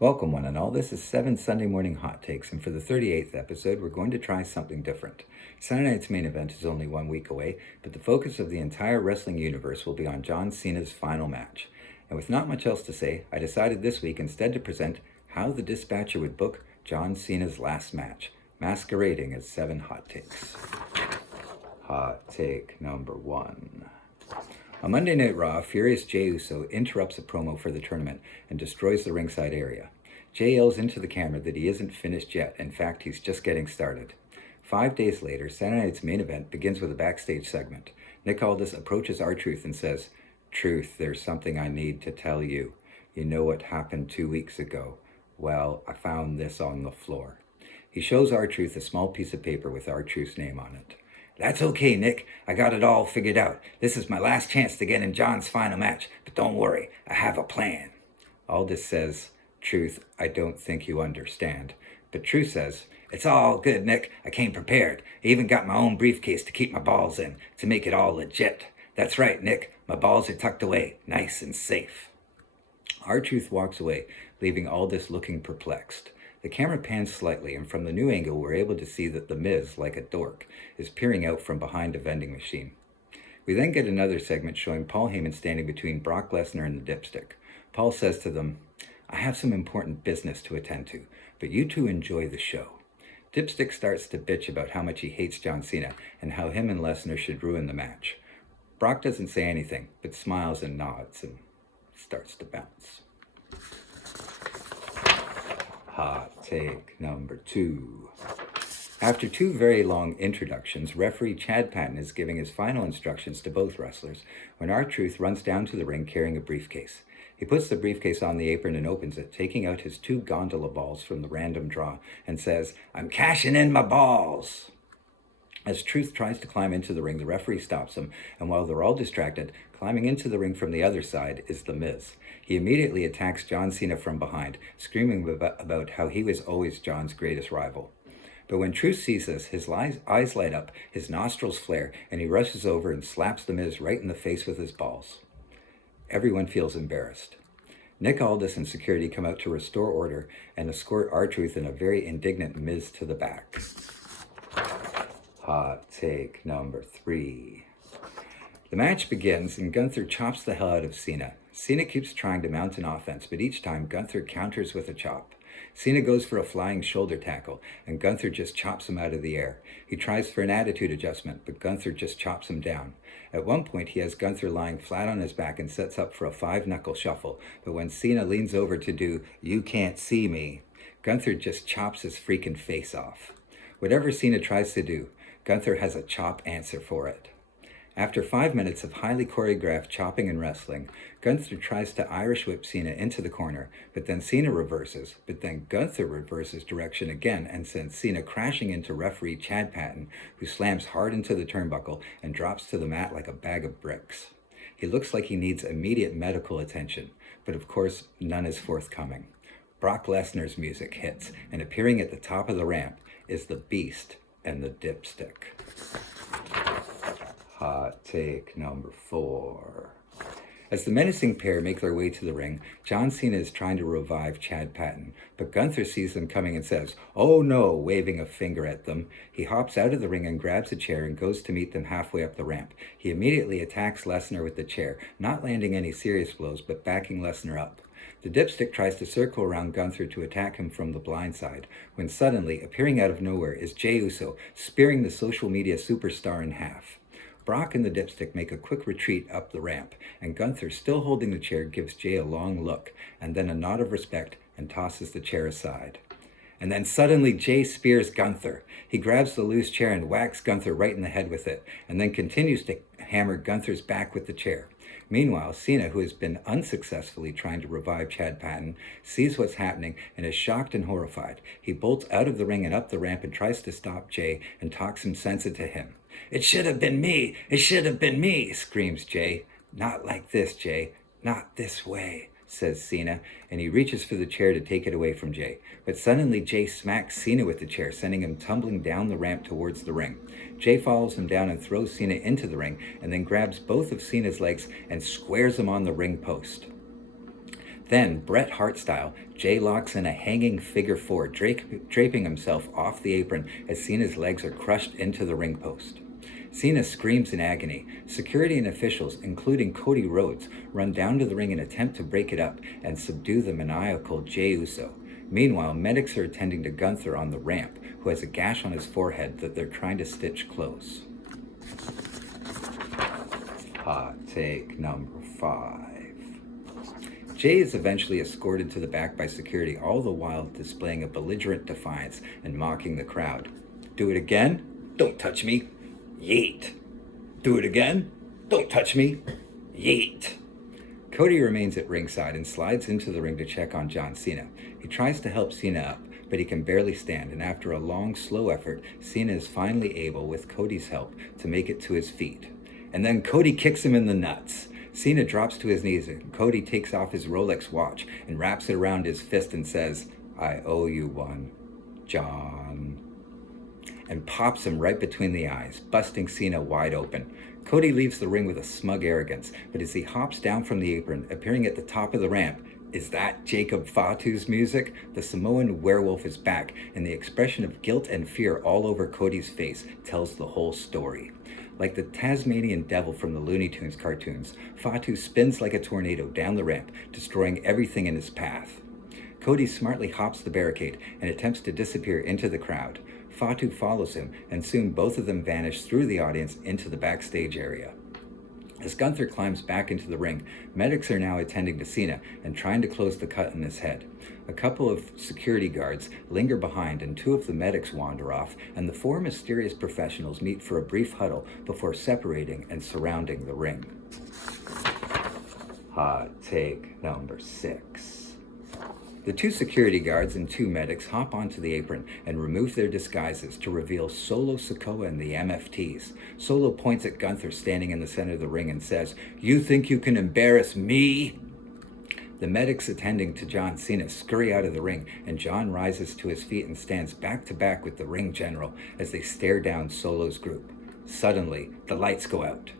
Welcome, one and all. This is 7 Sunday Morning Hot Takes, and for the 38th episode, we're going to try something different. Saturday night's main event is only 1 week away, but the focus of the entire wrestling universe will be on John Cena's final match. And with not much else to say, I decided this week instead to present how the Dispatcher would book John Cena's last match, masquerading as 7 Hot Takes. Hot Take number 1. On Monday Night Raw, furious Jey Uso interrupts a promo for the tournament and destroys the ringside area. Jey yells into the camera that he isn't finished yet. In fact, he's just getting started. 5 days later, Saturday night's main event begins with a backstage segment. Nick Aldis approaches R-Truth and says, "Truth, there's something I need to tell you. You know what happened 2 weeks ago? Well, I found this on the floor." He shows R-Truth a small piece of paper with R-Truth's name on it. "That's okay, Nick. I got it all figured out. This is my last chance to get in John's final match. But don't worry, I have a plan." Aldis says, "Truth, I don't think you understand." But Truth says, "It's all good, Nick. I came prepared. I even got my own briefcase to keep my balls in, to make it all legit. That's right, Nick. My balls are tucked away, nice and safe." R-Truth walks away, leaving Aldis looking perplexed. The camera pans slightly, and from the new angle, we're able to see that The Miz, like a dork, is peering out from behind a vending machine. We then get another segment showing Paul Heyman standing between Brock Lesnar and the Dipstick. Paul says to them, "I have some important business to attend to, but you two enjoy the show." Dipstick starts to bitch about how much he hates John Cena and how him and Lesnar should ruin the match. Brock doesn't say anything, but smiles and nods and starts to bounce. Hot take number 2. After 2 very long introductions, referee Chad Patton is giving his final instructions to both wrestlers when R-Truth runs down to the ring carrying a briefcase. He puts the briefcase on the apron and opens it, taking out his 2 gondola balls from the random draw, and says, "I'm cashing in my balls." As Truth tries to climb into the ring, the referee stops him, and while they're all distracted, climbing into the ring from the other side is The Miz. He immediately attacks John Cena from behind, screaming about how he was always John's greatest rival. But when Truth sees this, his eyes light up, his nostrils flare, and he rushes over and slaps The Miz right in the face with his balls. Everyone feels embarrassed. Nick Aldis and security come out to restore order and escort R-Truth and a very indignant Miz to the back. Hot take number 3. The match begins and Gunther chops the hell out of Cena. Cena keeps trying to mount an offense, but each time Gunther counters with a chop. Cena goes for a flying shoulder tackle, and Gunther just chops him out of the air. He tries for an attitude adjustment, but Gunther just chops him down. At one point, he has Gunther lying flat on his back and sets up for a 5-knuckle shuffle, but when Cena leans over to do "You can't see me," Gunther just chops his freaking face off. Whatever Cena tries to do, Gunther has a chop answer for it. After 5 minutes of highly choreographed chopping and wrestling, Gunther tries to Irish whip Cena into the corner, but then Cena reverses, but then Gunther reverses direction again and sends Cena crashing into referee Chad Patton, who slams hard into the turnbuckle and drops to the mat like a bag of bricks. He looks like he needs immediate medical attention, but of course none is forthcoming. Brock Lesnar's music hits, and appearing at the top of the ramp is the Beast and the Dipstick. Hot take number 4. As the menacing pair make their way to the ring, John Cena is trying to revive Chad Patton, but Gunther sees them coming and says, "Oh no," waving a finger at them. He hops out of the ring and grabs a chair and goes to meet them halfway up the ramp. He immediately attacks Lesnar with the chair, not landing any serious blows, but backing Lesnar up. The Dipstick tries to circle around Gunther to attack him from the blind side, when suddenly, appearing out of nowhere, is Jey Uso, spearing the social media superstar in half. Brock and the Dipstick make a quick retreat up the ramp, and Gunther, still holding the chair, gives Jey a long look, and then a nod of respect, and tosses the chair aside. And then suddenly Jey spears Gunther. He grabs the loose chair and whacks Gunther right in the head with it, and then continues to hammer Gunther's back with the chair. Meanwhile, Cena, who has been unsuccessfully trying to revive Chad Patton, sees what's happening and is shocked and horrified. He bolts out of the ring and up the ramp and tries to stop Jey and talks some sense into him. "It should have been me! It should have been me!" screams Jey. "Not like this, Jey. Not this way," says Cena, and he reaches for the chair to take it away from Jey. But suddenly Jey smacks Cena with the chair, sending him tumbling down the ramp towards the ring. Jey follows him down and throws Cena into the ring, and then grabs both of Cena's legs and squares him on the ring post. Then, Bret Hart style, Jay locks in a hanging figure four, draping himself off the apron as Cena's legs are crushed into the ring post. Cena screams in agony. Security and officials, including Cody Rhodes, run down to the ring and attempt to break it up and subdue the maniacal Jey Uso. Meanwhile, medics are attending to Gunther on the ramp, who has a gash on his forehead that they're trying to stitch close. Hot take number 5. Jay is eventually escorted to the back by security, all the while displaying a belligerent defiance and mocking the crowd. Do it again? Don't touch me. Yeet. Do it again? Don't touch me. Yeet. Cody remains at ringside and slides into the ring to check on John Cena. He tries to help Cena up, but he can barely stand, and after a long, slow effort, Cena is finally able, with Cody's help, to make it to his feet. And then Cody kicks him in the nuts. Cena drops to his knees, and Cody takes off his Rolex watch and wraps it around his fist and says, "I owe you one, John," and pops him right between the eyes, busting Cena wide open. Cody leaves the ring with a smug arrogance, but as he hops down from the apron, appearing at the top of the ramp, is that Jacob Fatu's music? The Samoan werewolf is back, and the expression of guilt and fear all over Cody's face tells the whole story. Like the Tasmanian devil from the Looney Tunes cartoons, Fatu spins like a tornado down the ramp, destroying everything in his path. Cody smartly hops the barricade and attempts to disappear into the crowd. Fatu follows him, and soon both of them vanish through the audience into the backstage area. As Gunther climbs back into the ring, medics are now attending to Cena and trying to close the cut in his head. A couple of security guards linger behind, and 2 of the medics wander off, and the 4 mysterious professionals meet for a brief huddle before separating and surrounding the ring. Hot take number 6. The 2 security guards and 2 medics hop onto the apron and remove their disguises to reveal Solo Sikoa and the MFTs. Solo points at Gunther standing in the center of the ring and says, "You think you can embarrass me?" The medics attending to John Cena scurry out of the ring, and John rises to his feet and stands back to back with the ring general as they stare down Solo's group. Suddenly, the lights go out.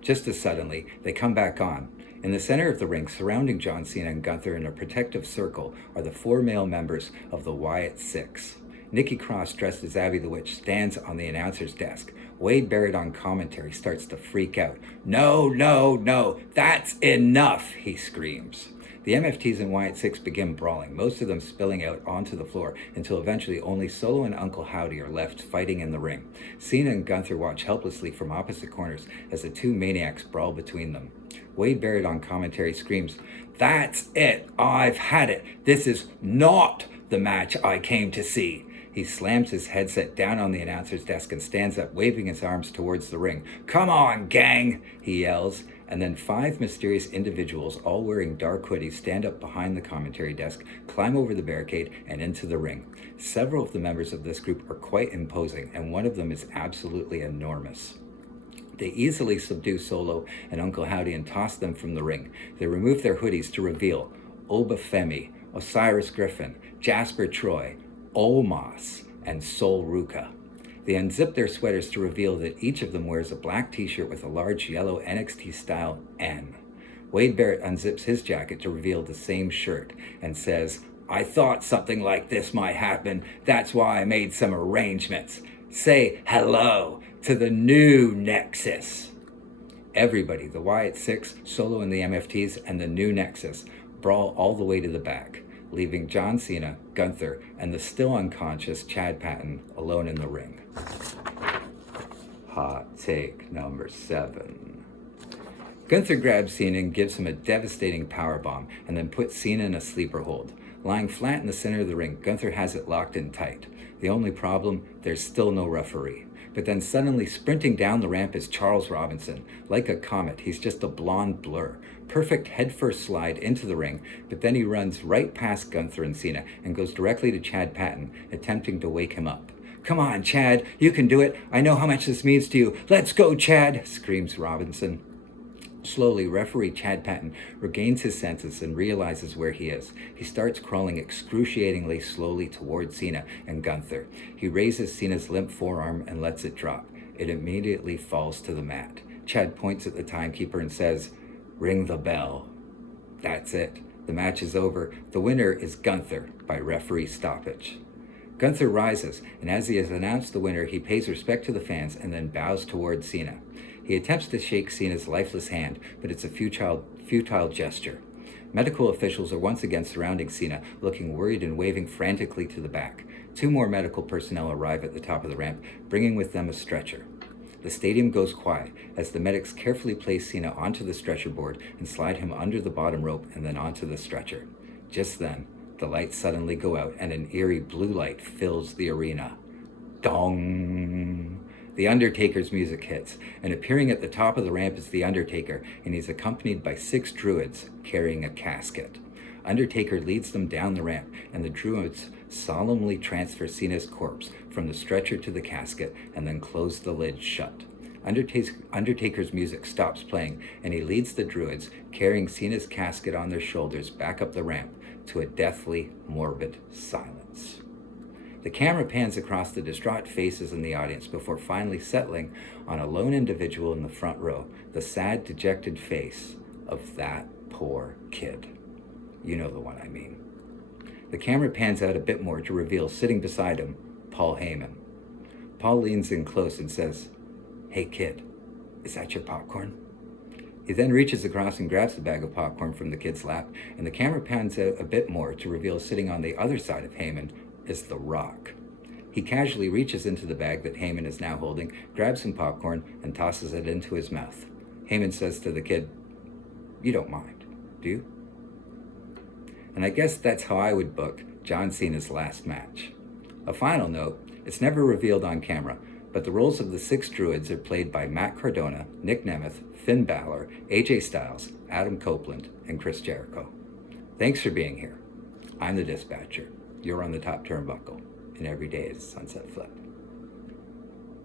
Just as suddenly, they come back on. In the center of the ring, surrounding John Cena and Gunther in a protective circle, are the 4 male members of the Wyatt Six. Nikki Cross, dressed as Abby the Witch, stands on the announcer's desk. Wade Barrett on commentary starts to freak out. "No, no, no, that's enough," he screams. The MFTs and Wyatt Six begin brawling, most of them spilling out onto the floor, until eventually only Solo and Uncle Howdy are left fighting in the ring. Cena and Gunther watch helplessly from opposite corners as the 2 maniacs brawl between them. Wade Barrett on commentary screams, "That's it! I've had it! This is not the match I came to see!" He slams his headset down on the announcer's desk and stands up, waving his arms towards the ring. "Come on, gang!" he yells. And then 5 mysterious individuals, all wearing dark hoodies, stand up behind the commentary desk, climb over the barricade, and into the ring. Several of the members of this group are quite imposing, and one of them is absolutely enormous. They easily subdue Solo and Uncle Howdy and toss them from the ring. They remove their hoodies to reveal Obafemi, Osiris Griffin, Jasper Troy, Omos, and Sol Ruka. They unzip their sweaters to reveal that each of them wears a black t-shirt with a large yellow NXT-style N. Wade Barrett unzips his jacket to reveal the same shirt and says, "I thought something like this might happen. That's why I made some arrangements. Say hello to the new Nexus." Everybody, the Wyatt Six, Solo and the MFTs, and the new Nexus, brawl all the way to the back, leaving John Cena, Gunther, and the still unconscious Chad Patton alone in the ring. Hot take number 7. Gunther grabs Cena and gives him a devastating powerbomb, and then puts Cena in a sleeper hold. Lying flat in the center of the ring, Gunther has it locked in tight. The only problem, there's still no referee. But then suddenly sprinting down the ramp is Charles Robinson. Like a comet, he's just a blonde blur. Perfect headfirst slide into the ring, but then he runs right past Gunther and Cena and goes directly to Chad Patton, attempting to wake him up. "Come on, Chad, you can do it. I know how much this means to you. Let's go, Chad," screams Robinson. Slowly, referee Chad Patton regains his senses and realizes where he is. He starts crawling excruciatingly slowly towards Cena and Gunther. He raises Cena's limp forearm and lets it drop. It immediately falls to the mat. Chad points at the timekeeper and says, "Ring the bell." That's it. The match is over. The winner is Gunther by referee stoppage. Gunther rises, and as he has announced the winner, he pays respect to the fans and then bows toward Cena. He attempts to shake Cena's lifeless hand, but it's a futile gesture. Medical officials are once again surrounding Cena, looking worried and waving frantically to the back. 2 more medical personnel arrive at the top of the ramp, bringing with them a stretcher. The stadium goes quiet as the medics carefully place Cena onto the stretcher board and slide him under the bottom rope and then onto the stretcher. Just then, the lights suddenly go out and an eerie blue light fills the arena. Dong! The Undertaker's music hits, and appearing at the top of the ramp is the Undertaker, and he's accompanied by 6 druids carrying a casket. Undertaker leads them down the ramp, and the druids solemnly transfer Cena's corpse from the stretcher to the casket and then close the lid shut. Undertaker's music stops playing, and he leads the druids, carrying Cena's casket on their shoulders, back up the ramp to a deathly, morbid silence. The camera pans across the distraught faces in the audience before finally settling on a lone individual in the front row, the sad, dejected face of that poor kid. You know the one I mean. The camera pans out a bit more to reveal, sitting beside him, Paul Heyman. Paul leans in close and says, "Hey kid, is that your popcorn?" He then reaches across and grabs the bag of popcorn from the kid's lap, and the camera pans out a bit more to reveal, sitting on the other side of Heyman, is The Rock. He casually reaches into the bag that Heyman is now holding, grabs some popcorn, and tosses it into his mouth. Heyman says to the kid, "You don't mind, do you?" And I guess that's how I would book John Cena's last match. A final note, it's never revealed on camera, but the roles of the 6 druids are played by Matt Cardona, Nick Nemeth, Finn Balor, AJ Styles, Adam Copeland, and Chris Jericho. Thanks for being here. I'm the Dispatcher. You're on the top turnbuckle, and every day is a sunset flip.